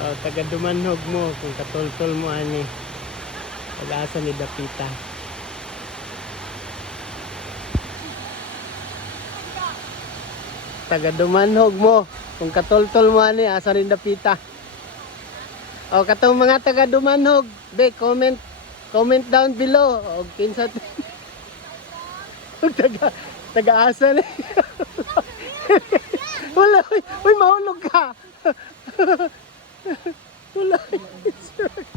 Oh, taga dumanhog mo kung katultol mo ani. Pag-asa ni Dapita. Taga dumanhog mo kung katultol mo ani asa ni Dapita. O katong mga taga dumanhog, be comment comment down below o kinsa taga taga asa ni. Wala, uy, uy mahulog ka. Wala.